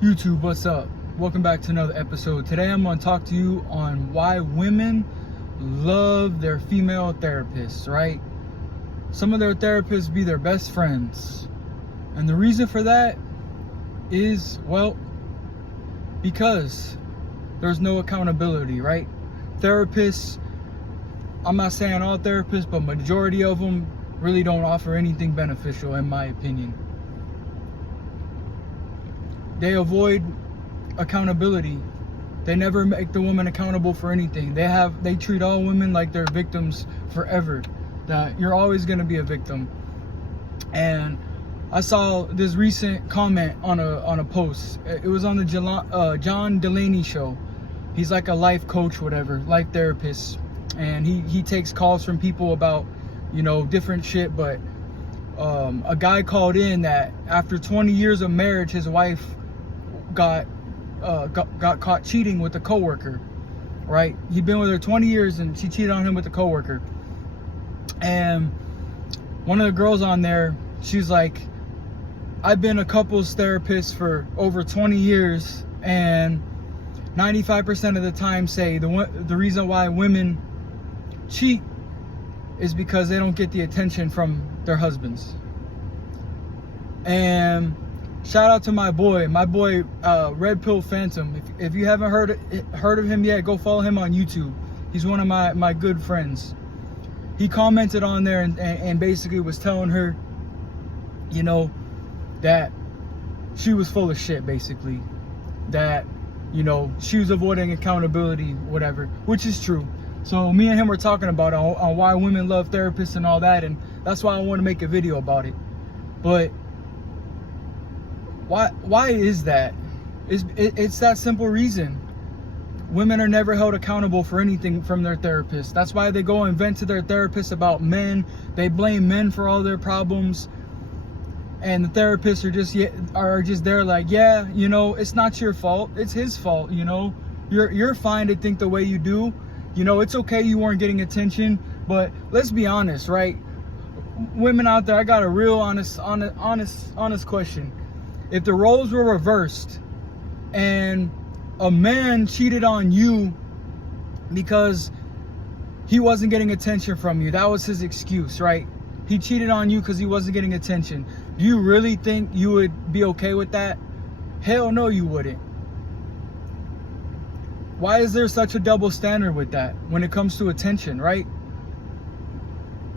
YouTube, what's up? Welcome back to another episode. Today I'm going to talk to you on why women love their female therapists, right? Some of their therapists be their best friends. And the reason for that is, well, because there's no accountability, right? Therapists, I'm not saying all therapists, but majority of them really don't offer anything beneficial, in my opinion. They avoid accountability. They never make the woman accountable for anything. They treat all women like they're victims forever. That you're always going to be a victim. And I saw this recent comment on a post. It was on the John Delaney show. He's like a life coach, whatever, life therapist, and he takes calls from people about, different shit. But a guy called in that after 20 years of marriage, his wife got caught cheating with a coworker, right? He'd been with her 20 years and she cheated on him with a coworker. And one of the girls on there, she's like, I've been a couples therapist for over 20 years, and 95% of the time say the reason why women cheat is because they don't get the attention from their husbands. And shout out to my boy, Red Pill Phantom. If you haven't heard of him yet, go follow him on YouTube. He's one of my good friends. He commented on there and basically was telling her, that she was full of shit, basically. That, she was avoiding accountability, whatever, which is true. So me and him were talking about on why women love therapists and all that, and that's why I want to make a video about it. But why is that? It's that simple reason. Women are never held accountable for anything from their therapist. That's why they go and vent to their therapist about men. They blame men for all their problems. And the therapists are just there like, yeah, it's not your fault. It's his fault, You're fine to think the way you do. It's okay you weren't getting attention. But let's be honest, right? Women out there, I got a real honest question. If the roles were reversed and a man cheated on you because he wasn't getting attention from you, that was his excuse, right? He cheated on you because he wasn't getting attention. Do you really think you would be okay with that? Hell no, you wouldn't. Why is there such a double standard with that when it comes to attention, right?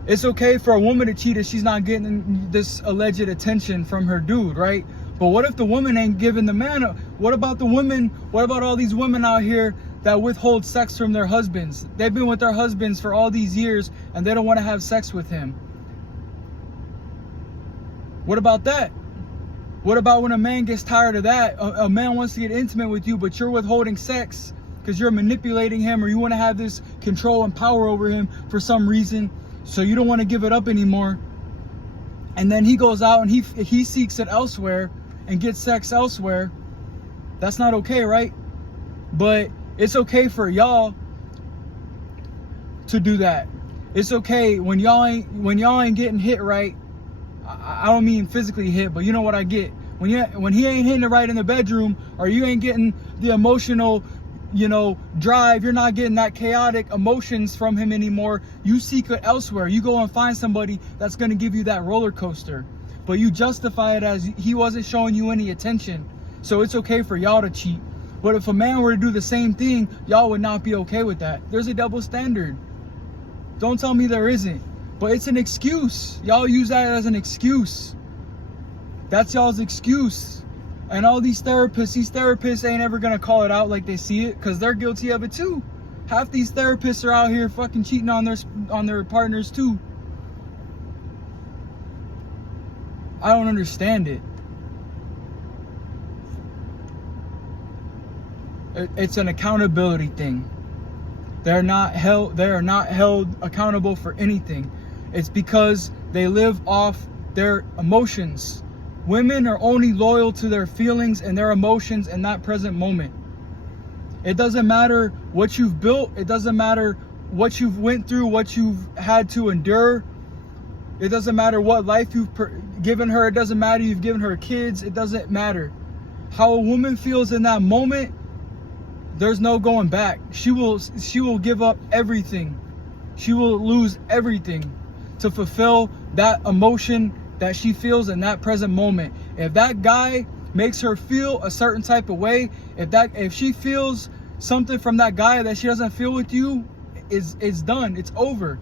It's okay for a woman to cheat if she's not getting this alleged attention from her dude, right? But what if the woman ain't giving the man what about the women? What about all these women out here that withhold sex from their husbands? They've been with their husbands for all these years and they don't want to have sex with him. What about that? What about when a man gets tired of that? A man wants to get intimate with you, but you're withholding sex because you're manipulating him, or you want to have this control and power over him for some reason, so you don't want to give it up anymore. And then he goes out and he seeks it elsewhere and gets sex elsewhere. That's not okay, right? But it's okay for y'all to do that. It's okay when y'all ain't getting hit right. I don't mean physically hit, but you know what I get. When he ain't hitting it right in the bedroom, or you ain't getting the emotional, drive, you're not getting that chaotic emotions from him anymore, you seek it elsewhere. You go and find somebody that's going to give you that roller coaster. But you justify it as he wasn't showing you any attention. So it's okay for y'all to cheat. But if a man were to do the same thing, y'all would not be okay with that. There's a double standard. Don't tell me there isn't. But it's an excuse. Y'all use that as an excuse. That's y'all's excuse. And all these therapists ain't ever gonna call it out like they see it, because they're guilty of it too. Half these therapists are out here fucking cheating on their partners too. I don't understand it. It's an accountability thing. They are not held accountable for anything. It's because they live off their emotions. Women are only loyal to their feelings and their emotions in that present moment. It doesn't matter what you've built. It doesn't matter what you've went through, what you've had to endure. It doesn't matter what life you've given her. It doesn't matter you've given her kids. It doesn't matter. how a woman feels in that moment, there's no going back. She will give up everything. She will lose everything to fulfill that emotion that she feels in that present moment. If that guy makes her feel a certain type of way, if she feels something from that guy that she doesn't feel with you, it's done. It's over.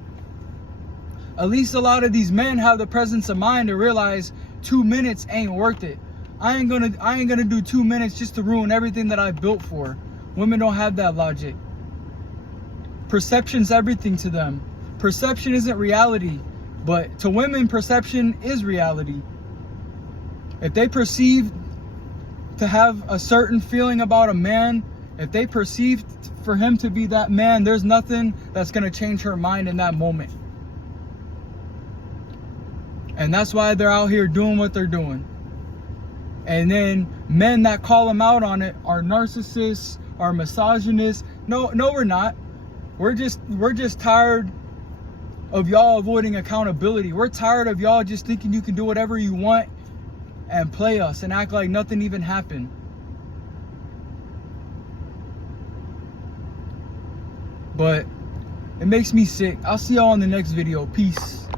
At least a lot of these men have the presence of mind to realize 2 minutes ain't worth it. I ain't gonna do 2 minutes just to ruin everything that I built for. Women don't have that logic. Perception's everything to them. Perception isn't reality, but to women, perception is reality. If they perceive to have a certain feeling about a man, if they perceive for him to be that man, there's nothing that's gonna change her mind in that moment. And that's why they're out here doing what they're doing. And then men that call them out on it are narcissists, are misogynists. No, we're not. We're just tired of y'all avoiding accountability. We're tired of y'all just thinking you can do whatever you want and play us and act like nothing even happened. But it makes me sick. I'll see y'all in the next video. Peace.